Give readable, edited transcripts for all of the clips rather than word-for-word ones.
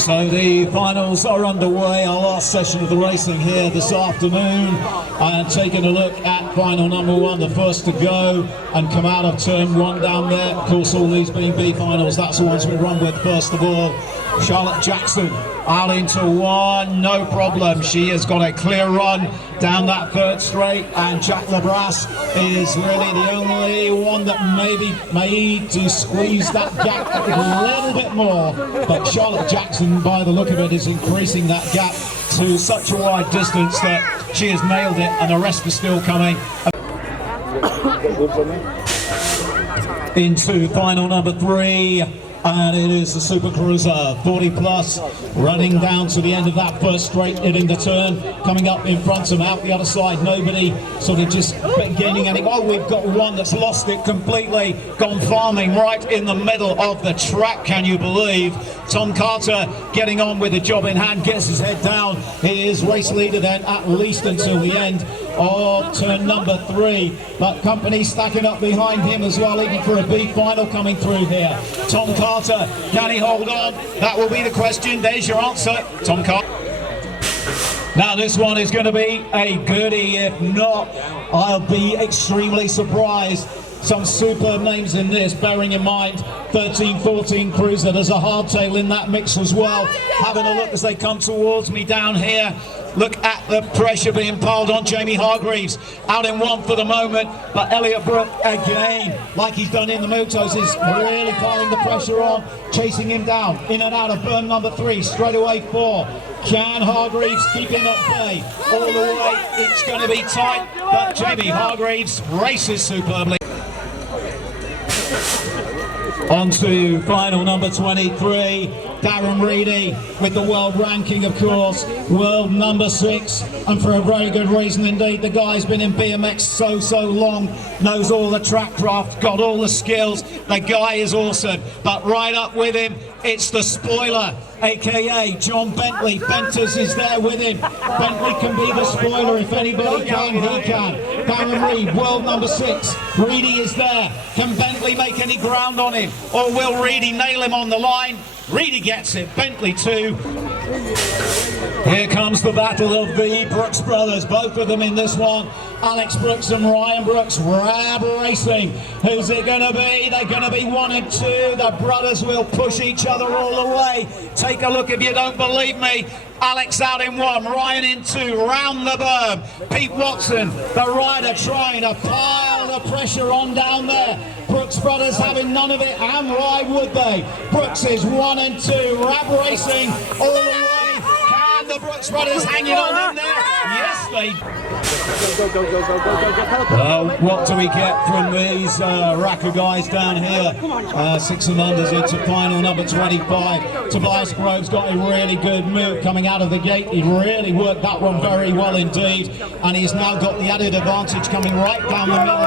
So the finals are underway, our last session of the racing here this afternoon, and taking a look at final number one, the first to go and come out of turn one down there. Of course, all these being B finals, that's the ones we run with first of all. Charlotte Jackson out into one, no problem. She has got a clear run down that third straight, and Jack Labras is really the only one that maybe may need to squeeze that gap a little bit more. But Charlotte Jackson, by the look of it, is increasing that gap to such a wide distance that she has nailed it, and the rest are still coming. Into final number three. And it is the Super Cruiser 40 plus running down to the end of that first straight, hitting the turn, coming up in front of out the other side. Nobody sort of just gaining any. Oh, we've got one that's lost it completely, gone farming right in the middle of the track. Can you believe? Tom Carter getting on with the job in hand, gets his head down. He is race leader then, at least until the end of turn number three. But company stacking up behind him as well, even for a B final coming through here. Tom Carter, can he hold on? That will be the question. There's your answer, Tom Carter. Now this one is going to be a goodie. If not, I'll be extremely surprised. Some superb names in this, bearing in mind 13-14 Cruiser. There's a hardtail in that mix as well. Having a look as they come towards me down here. Look at the pressure being piled on Jamie Hargreaves. Out in one for the moment, but Elliot Brook again, like he's done in the motos, is really piling the pressure on, chasing him down, in and out of burn number three, straight away four. Can Hargreaves keep him at bay all the way? It's going to be tight, but Jamie Hargreaves races superbly. On to final number 23, Darren Reedy with the world ranking, of course, world number 6, and for a very good reason indeed. The guy's been in BMX so long, knows all the track craft, got all the skills. The guy is awesome, but right up with him, it's the spoiler, aka John Bentley. Bentus is there with him. Bentley can be the spoiler. If anybody can, he can. Darren Reed, world number 6. Reedy is there. Can Bentley make any ground on him, or will Reedy nail him on the line? Reedy gets it, Bentley too. Here comes the battle of the Brooks brothers, both of them in this one. Alex Brooks and Ryan Brooks, Rab Racing. Who's it going to be? They're going to be 1 and 2. The brothers will push each other all the way. Take a look if you don't believe me. Alex out in 1, Ryan in 2, round the berm. Pete Watson, the rider, trying to pile the pressure on down there. Brooks brothers having none of it, and why would they? Brooks is 1 and 2, Rab Racing all the way. Can the Brooks brothers hanging on in there? Yes, they. What do we get from these Racker guys down here? 6 and unders into final number 25. Tobias Grove's got a really good move coming out of the gate. He really worked that one very well indeed, and he's now got the added advantage coming right down the middle,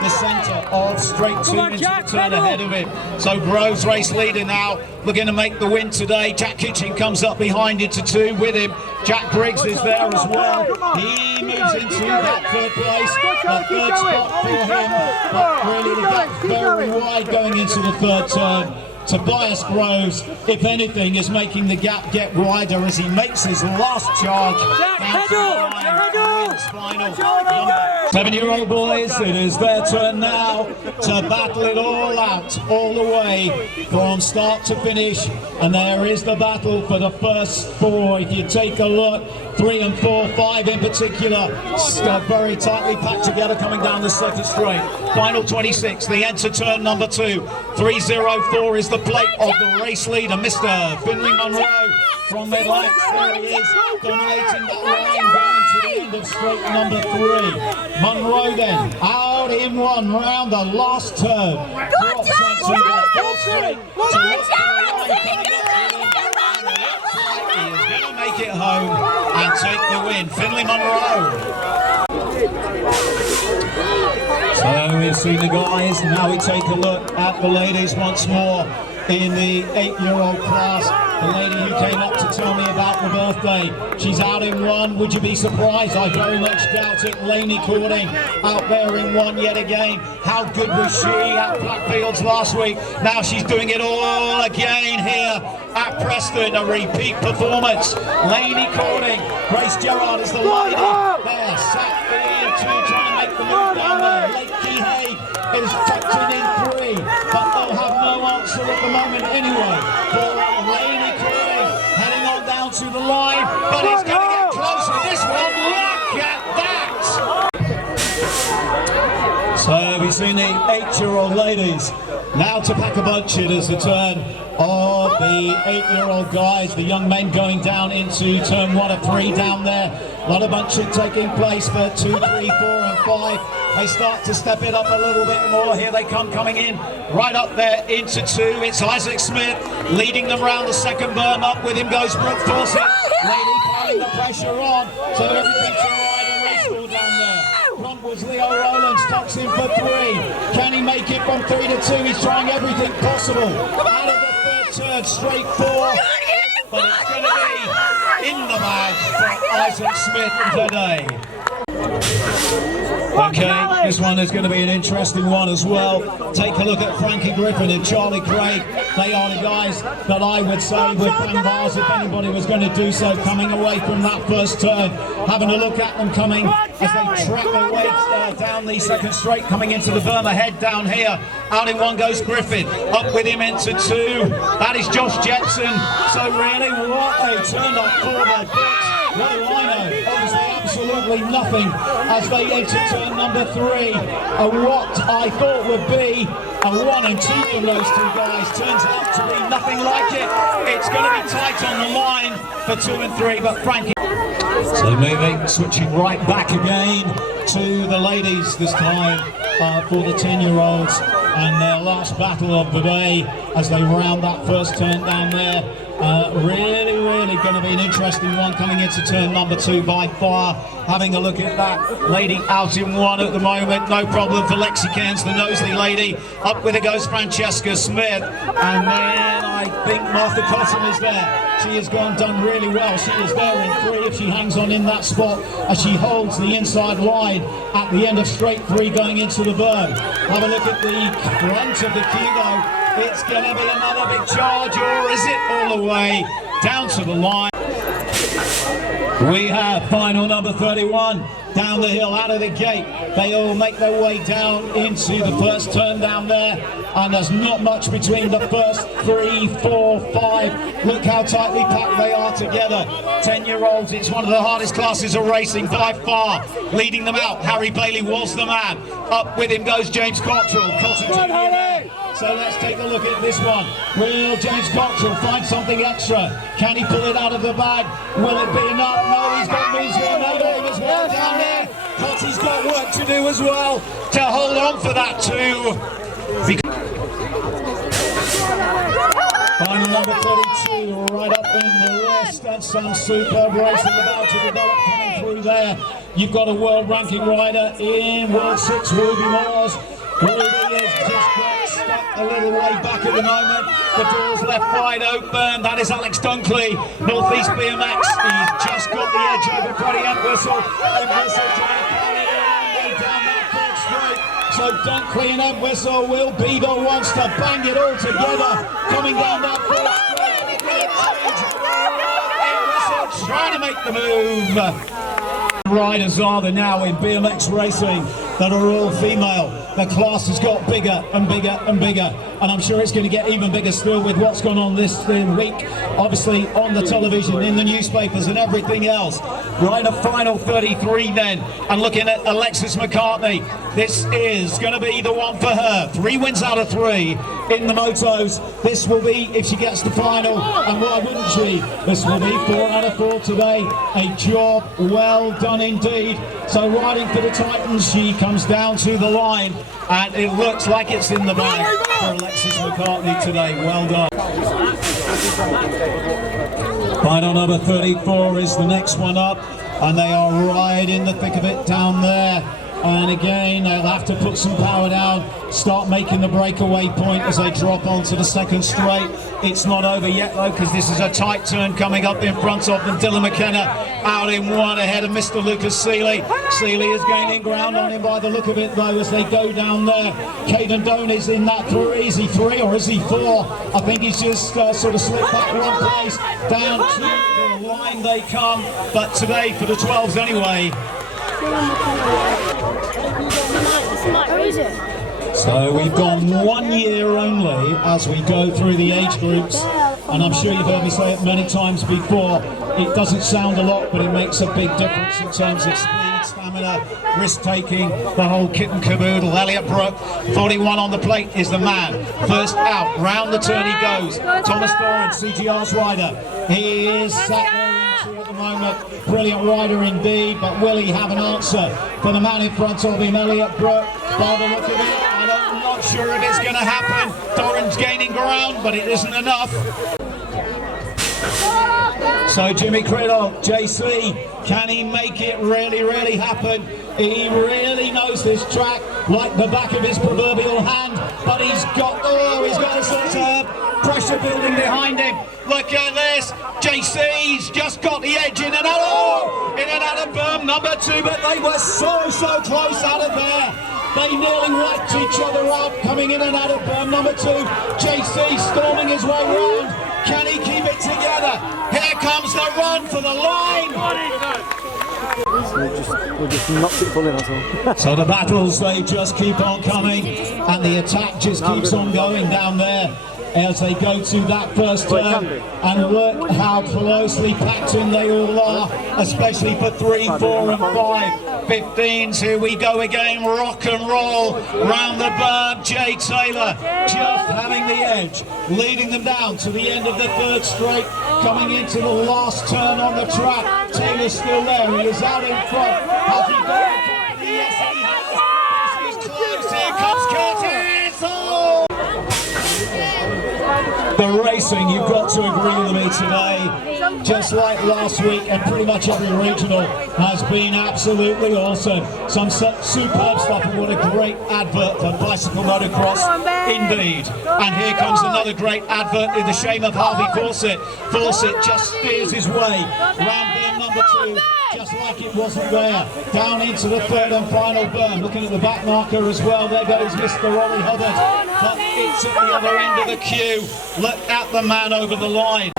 the centre of straight 2 into the turn ahead of him. So Grove's race leader now, looking to make the win today. Jack Kitchen comes up behind into 2 with him. Jack Briggs is there as well. He moves into that third place, the third spot for him, but really the gap very wide going into the third turn. Tobias Groves, if anything, is making the gap get wider as he makes his last charge. 7-year-old boys, it is their turn now to battle it all out, all the way from start to finish. And there is the battle for the first 4. If you take a look, 3 and 4, 5 in particular, very tightly packed together coming down the second straight. Final 26, the enter turn number 2. 3:04 is the plate of the race leader, Mr. Finley Monroe from Midlands. There he is, dominating that line going to the end of straight number 3. Monroe then, out in 1 round the last turn. Drops onto the fourth straight to look for the line coming up. He is going to make it home and take the win. Finley Monroe. So we've seen the guys, now we take a look at the ladies once more. in the 8-year-old class. The lady who came up to tell me about the birthday. She's out in one. Would you be surprised? I very much doubt it. Lainey Cording out there in one yet again. How good was she at Blackfields last week? Now she's doing it all again here at Preston. A repeat performance. Lainey Cording. Grace Gerard is the lady there. Sat in two, trying to make the move down there. Lake Kihei is tucked in 3, but they'll have no answer at the moment anyway. For Lainey Cording heading on down to the line, but it's going to get closer. This one, look at that! So we've seen the 8-year-old ladies now to pack a bunch. It is the turn of the 8-year-old guys, the young men going down into turn 1 of 3 down there. A lot of bunching taking place for 2, 3, 4 and 5. They start to step it up a little bit more. Here they come coming in right up there into 2. It's Isaac Smith leading them round the second berm. Up with him goes Brooke Fawcett. Lady putting the pressure on, so everything's all right and raceful down there. Front was Leo Rowlands, tucks in for 3. Can he make it from 3 to 2? He's trying everything possible. Out of the third turn, straight 4. But it's going to be in the bag for Isaac Smith today. Okay, this one is going to be an interesting one as well. Take a look at Frankie Griffin and Charlie Craig. They are the guys that I would say would bang bars if anybody was going to do so, coming away from that first turn. Having a look at them coming as they track their way down the second straight, coming into the berm ahead down here. Out in 1 goes Griffin, up with him into 2. That is Josh Jetson. So really, what a turn up for their books. What do I know? Obviously absolutely nothing as they enter turn number 3. What I thought would be a 1 and 2 from those 2 guys turns out to be nothing like it. It's going to be tight on the line for 2 and 3, but Frankie. So moving, switching right back again to the ladies this time for the 10-year-olds and their last battle of the day as they round that first turn down there. Really going to be an interesting one coming into turn number 2 by far. Having a look at that lady out in 1 at the moment, no problem for Lexi Cairns, the Knowsley lady. Up with it goes Francesca Smith, and then I think Martha Cotton is there. She has done really well. She is there in 3 if she hangs on in that spot as she holds the inside line at the end of straight 3 going into the berm. Have a look at the front of the kilo. It's going to be another big charge, or is it all the way down to the line? We have final number 31 down the hill, out of the gate. They all make their way down into the first turn down there, and there's not much between the first 3, 4, 5. Look how tightly packed they are together. 10-year-olds, it's one of the hardest classes of racing by far. Leading them out, Harry Bailey was the man. Up with him goes James Cottrell. So let's take a look at this one. Will James Cottrell find something extra? Can he pull it out of the bag? Will it be enough? No, he's got moves made of him as well down there. Cotty's got work to do as well to hold on for that too. Final number 32, right up in the west, and some superb racing about to develop coming through there. You've got a world ranking rider in World 6, Ruby Moores. Ruby is just got stuck a little way back at the moment. The door's left wide open. That is Alex Dunkley, Northeast BMX. He's just got the edge over Freddie Entwistle. Entwistle trying to pull it in down that third straight. So Dunkley and Entwistle will be the ones to bang it all together. Coming down that fourth straight. Entwistle trying to make the move. Riders are there now in BMX racing that are all female. The class has got bigger and bigger and bigger, and I'm sure it's going to get even bigger still with what's gone on this week, obviously on the television, in the newspapers and everything else. Right at final 33 then, and looking at Alexis McCartney, this is going to be the one for her. 3 wins out of 3 in the motos. This will be, if she gets to final, and why wouldn't she, this will be 4 out of 4 today. A job well done indeed. So riding for the Titans, she comes down to the line, and it looks like it's in the bag for Alexis McCartney today. Well done. Final number 34 is the next one up, and they are right in the thick of it down there. And again, they'll have to put some power down, start making the breakaway point as they drop onto the second straight. It's not over yet though, because this is a tight turn coming up in front of them. Dylan McKenna out in one ahead of Mr. Lucas Seeley. Seeley is gaining ground on him by the look of it though as they go down there. Caden Doan is in that three. Is he three or is he four? I think he's just sort of slipped back one place. Down to the line they come, but today for the 12s anyway. So we've gone 1 year only as we go through the age groups, and I'm sure you've heard me say it many times before, it doesn't sound a lot, but it makes a big difference in terms of speed, stamina, risk-taking, the whole kit and caboodle. Elliot Brook, 41 on the plate, is the man. First out, round the turn he goes. Thomas Doran, CGR's rider. He is sat there at the moment. Brilliant rider indeed, but will he have an answer for the man in front of him, Elliot Brook? By the look of it, I'm not sure if it's going to happen. Doran's gaining ground, but it isn't enough. So Jimmy Criddle, JC, can he make it really happen? He really knows this track like the back of his proverbial hand, but he's got a sort of pressure building behind him. Look at this, JC's just got the edge in and out of berm number 2, but they were so close out of there. They nearly wiped each other out coming in and out of berm number 2. JC storming his way round. Can he keep it together? Here comes the run for the line. We'll just knock it full in, that's all. So the battles, they just keep on coming, and the attack just keeps on going down there as they go to that first turn. And look how closely packed in they all are, especially for 3, 4 and 5. 15s, here we go again, rock and roll round the berm. Jay Taylor just having the edge, leading them down to the end of the third straight, coming into the last turn on the track. Taylor's still there, he is out in front. Has he got it? Yes, he has. This is close, here comes Curtis. Oh! The racing, you've got to agree with me today, just like last week, and pretty much every regional has been absolutely awesome. Some superb stuff, and what a great advert for bicycle motocross indeed. And here comes another great advert in the shame of Harvey Fawcett. Fawcett just steers his way round berm number 2, just like it wasn't there, down into the third and final berm. Looking at the back marker as well, there goes Mr. Ollie Hubbard, but it's at the other end of the queue. Look at the man over the line.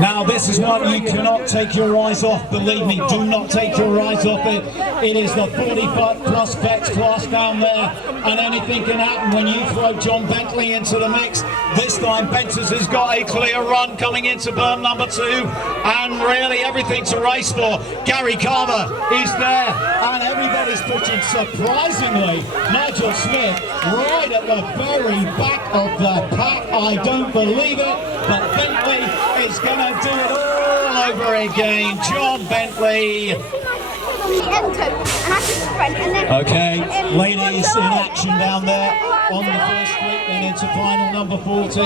Now this is one you cannot take your eyes off, believe me, do not take your eyes off it. It is the 40+ Bex class down there, and anything can happen when you throw John Bentley into the mix. This time Benters has got a clear run coming into berm number 2, and really everything to race for. Gary Carver is there, and everybody's pushing. Surprisingly, Nigel Smith right at the very back of the pack. I don't believe it, but Bentley is going to do it all over again. John Bentley. Okay, ladies in action down there on the first straight, then into final number 40.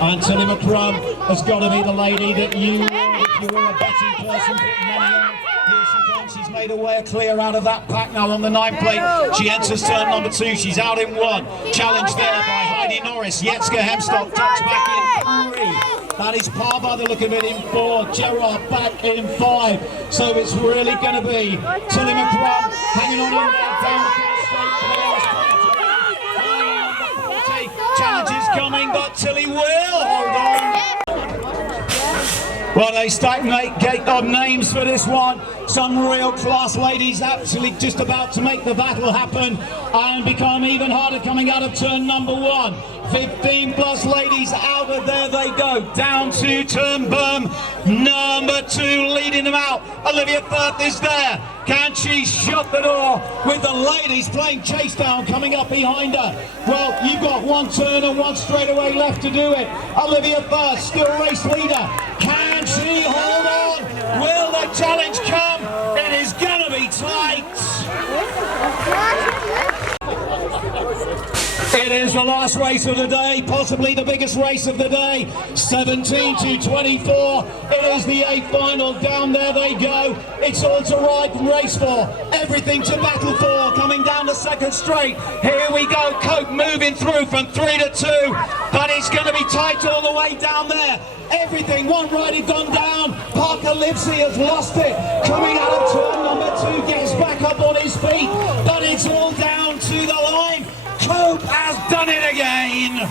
Anthony McCrum has got to be the lady that you, if you were a betting person, put money on. Here she comes, she's made her way clear out of that pack now on the 9 plate. She enters turn number 2, she's out in 1. Challenged there by Heidi Norris. Yetska Hemstock tucks back in 3. That is par by the look of it in 4. Gerard back in 5. So it's really going to be Tilly McCrum hanging on in there down the straight. Challenge is coming, but Tilly will hold on. Well, they stagnate of names for this one. Some real class ladies actually just about to make the battle happen and become even harder coming out of turn number 1. 15+ ladies out of there they go, down to turn berm number 2, leading them out. Olivia Firth is there. Can she shut the door with the ladies playing chase down coming up behind her? Well, you've got 1 turn and 1 straightaway left to do it. Olivia Firth, still race leader. Can she hold on? Will the challenge come? It is going to be tight. It is the last race of the day, possibly the biggest race of the day. 17 to 24. It is the 8th final. Down there they go. It's all to ride and race for. Everything to battle for. Coming down the second straight. Here we go. Cope moving through from 3 to 2. But it's going to be tight all the way down there. Everything. One ride had gone down. Parker Livesey has lost it. Coming out of turn number 2. Gets back up on his feet. But it's all down to the line. Cope has done it again.